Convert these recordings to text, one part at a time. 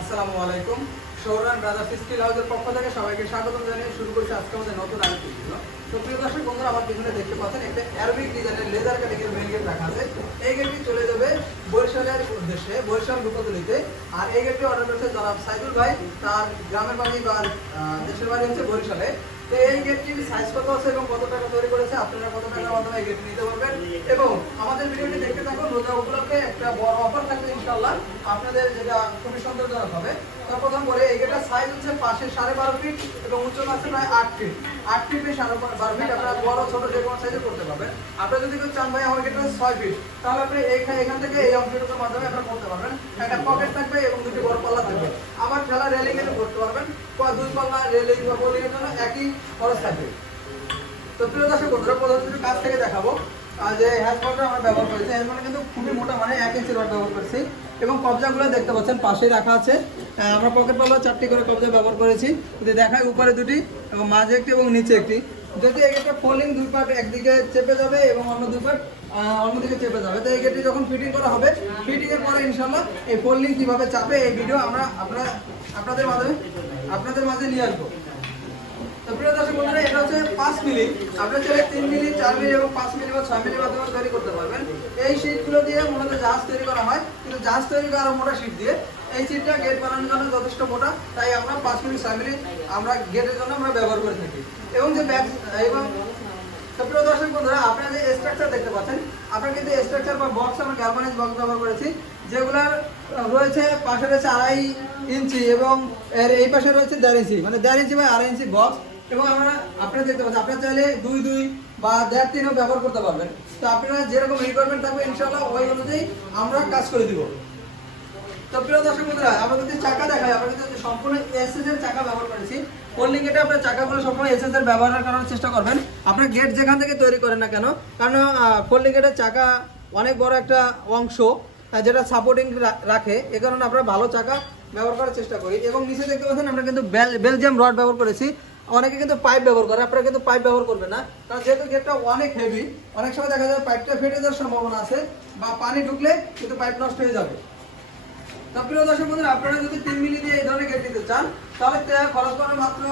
আসসালামু আলাইকুম। সৌরান brothers still হাউসের পক্ষ থেকে সবাইকে স্বাগত জানিয়ে শুরু করছি আজকে আমাদের নতুন আরেকটি ভিডিও। তো প্রিয় দর্শক বন্ধুরা, আমার পিছনে দেখতে পাচ্ছেন একটা অ্যারবিক ডিজাইনের লেদার কাটিংয়ের মেইন গেট রাখা আছে। এই গেটটি চলে যাবে বরিশালের উদ্দেশ্যে, বরিশাল রূপতলিতে। আর এই গেটটি অর্ডার করেছে জনাব সাইদুল ভাই, তার গ্রামের বাড়ি বা দেশের বাড়ি হচ্ছে বরিশালে। তো এই গেটটির সাইজ কত আছে এবং কত টাকা তৈরি করেছে, আপনারা কত টাকার মাধ্যমে এই গেটটি নিতে পারবেন। এবং আমাদের ভিডিওটি দেখতে থাকুন, রোজা উপলক্ষে একটা বড় অফার থাকবে ইনশাআল্লাহ আপনাদের, যেটা খুবই সন্তোষজনক হবে। তো প্রথম বলে এই গেটের সাইজ হচ্ছে পাশে 12.5 ফিট এবং উচ্চতা আছে প্রায় 8 ফিট। 8 ফিট 12.5 ফিট, আপনারা বড় ছোট যে কোনো সাইজে করতে পারবেন। আপনারা যদি কেউ চান ভাই আমার গেটটা 6 ফিট, তাহলে আপনি এখান থেকে এই অংশটুকুর মাধ্যমে আপনারা করতে পারবেন। একটা পকেট থাকবে এবং দুটি বড় পাল্লা থাকবে। আবার ঠেলা রেলিং এর করতে পারবেন, দুই পাল্লা রেলিং বা বোলিং এর জন্য একই খরচ থাকবে। তো প্রিয় দর্শক বন্ধুরা, প্রথমে কাছ থেকে দেখাবো যে হ্যান্ডবলটা আমরা ব্যবহার করেছি। হ্যান্ডবলটা কিন্তু খুবই মোটা, মানে 1 ইঞ্চি রড ব্যবহার করেছি। এবং কবজাগুলো দেখতে পাচ্ছেন পাশেই রাখা আছে। আমরা পকেট পাল্লা 4টি করে কবজা ব্যবহার করেছি। যদি দেখায় উপরে দুটি এবং মাঝে একটি এবং নিচে একটি। যদি একটা ফোল্ডিং দুই পার্ট একদিকে চেপে যাবে এবং অন্য দুই পার্ট অন্যদিকে চেপে যাবে। তো এই গেটটি যখন ফিটিং করা হবে, ফিটিং এর পরে ইনশাআল্লাহ এই ফোল্ডিং কিভাবে চাপে এই ভিডিও আমরা আপনাদের মাঝে নিয়ে আসবো। তো প্রিয় দর্শক বন্ধুরা, এটা হচ্ছে 5 মিলি। আপনারা চাইলে 3 মিলি, 4 মিলি এবং 5 মিলি বা 6 মিলির মাধ্যমে তৈরি করতে পারবেন। এই শীটগুলো দিয়ে মূলত জাহাজ তৈরি করা হয়, কিন্তু জাহাজ তৈরি করা মোটা শীট দিয়ে। এই শীটটা গেট বানানোর জন্য যথেষ্ট মোটা, তাই আমরা 5 মিলি 6 মিলি আমরা গেটের জন্য আমরা ব্যবহার করে থাকি। এবং যে প্রিয় দর্শক বন্ধুরা, আপনারা যে স্ট্রাকচার দেখতে পাচ্ছেন, আপনারা কিন্তু স্ট্রাকচার বা বক্স আমরা গ্যালভানাইজ বক্স ব্যবহার করেছি, যেগুলোর রয়েছে পাশে রয়েছে 2.5 ইঞ্চি এবং এর এই পাশে রয়েছে 1.5 ইঞ্চি, মানে 1.5 ইঞ্চি বা 2.5 ইঞ্চি বক্স। এবং আপনারা দেখতে পাচ্ছেন, আপনারা চাইলে 2 বা 1.5-3ও ব্যবহার করতে পারবেন। তো আপনারা যেরকম রিকোয়ারমেন্ট থাকবে ইনশাআল্লাহ ওই অনুযায়ী আমরা কাজ করে দিব। তো প্রিয় দর্শক বন্ধুরা, আমরা যদি চাকা দেখাই, আমরা কিন্তু সম্পূর্ণ এসএস এর চাকা ব্যবহার করেছি। ফোল্ডিং গেটে আপনার চাকাগুলো সবসময় এসএস এর ব্যবহার করার চেষ্টা করবেন, আপনার গেট যেখান থেকে তৈরি করেন না কেন। কারণ ফোল্ডিং গেটের চাকা অনেক বড় একটা অংশ, যেটা সাপোর্টিং রাখে। এ কারণে আমরা ভালো চাকা ব্যবহার করার চেষ্টা করি। এবং নিচে দেখতে পাচ্ছেন আমরা কিন্তু বেলজিয়াম রড ব্যবহার করেছি। অনেকে কিন্তু পাইপ ব্যবহার করে, আপনারা কিন্তু পাইপ ব্যবহার করবেন না, কারণ যেহেতু গেটটা অনেক হেভি, অনেক সময় দেখা যায় পাইপটা ফেটে যাওয়ার সম্ভাবনা আছে বা পানি ঢুকলে কিন্তু পাইপ নষ্ট হয়ে যাবে। তো প্রিয় দর্শক বন্ধুরা, আপনারা যদি 3 মিলি দিয়ে এই ধরনের গেট নিতে চান, তাহলে খরচ পড়বে মাত্র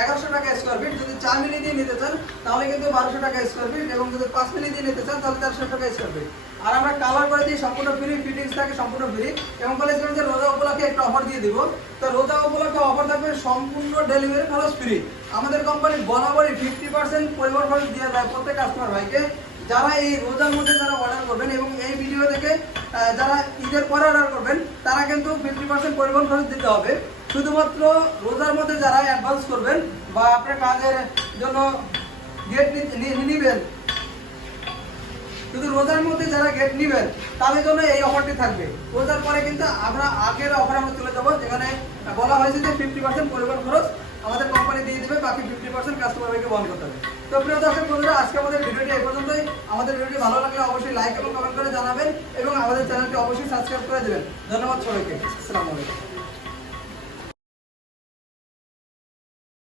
1100 টাকা স্কোয়ার ফিট। যদি 4 মিলি দিয়ে নিতে চান তাহলে কিন্তু 1200 টাকা স্কোয়ার ফিট। এবং যদি 5 মিলি দিয়ে নিতে চান তাহলে 400 টাকা স্কোয়ার ফিট। আর আমরা কালার করে দিই সম্পূর্ণ ফ্রি, ফিটিংস থাকে সম্পূর্ণ ফ্রি। এবং বলেছিলাম যে রোজা উপলক্ষে একটা অফার দিয়ে দিব। তো রোজা উপলক্ষে অফার থাকবে সম্পূর্ণ ডেলিভারি খরচ ফ্রি। আমাদের কোম্পানি বরাবরই 50% পরিবার খরচ দিয়ে দেয় প্রত্যেক কাস্টমার ভাইকে। যারা এই রোজার মধ্যে যারা অর্ডার করবেন এবং এই ভিডিও দেখে যারা ঈদের পরে অর্ডার করবেন, তারা কিন্তু 50% পরিবহন খরচ দিতে হবে। শুধুমাত্র রোজার মধ্যে যারা অ্যাডভান্স করবেন বা আপনার কাজের জন্য গেট নিবেন, শুধু রোজার মধ্যে যারা গেট নিবেন তাদের জন্য এই অফারটি থাকবে। রোজার পরে কিন্তু আমরা আগের অফার আমরা তুলে দেবো, যেখানে বলা হয়েছে যে 50% পরিবহন খরচ আমাদের কোম্পানি দিয়ে দেবে, বাকি 50% কাস্টমারকে বহন করতে হবে। তো প্রিয় দর্শক বন্ধুরা, আজকে আমাদের ভিডিওটি এই পর্যন্তই। আমাদের ভিডিওটি ভালো লাগলে অবশ্যই লাইক এবং কমেন্ট করে জানাবেন এবং আমাদের চ্যানেলটি অবশ্যই সাবস্ক্রাইব করে দেবেন। ধন্যবাদ সবাইকে। আসসালামু আলাইকুম।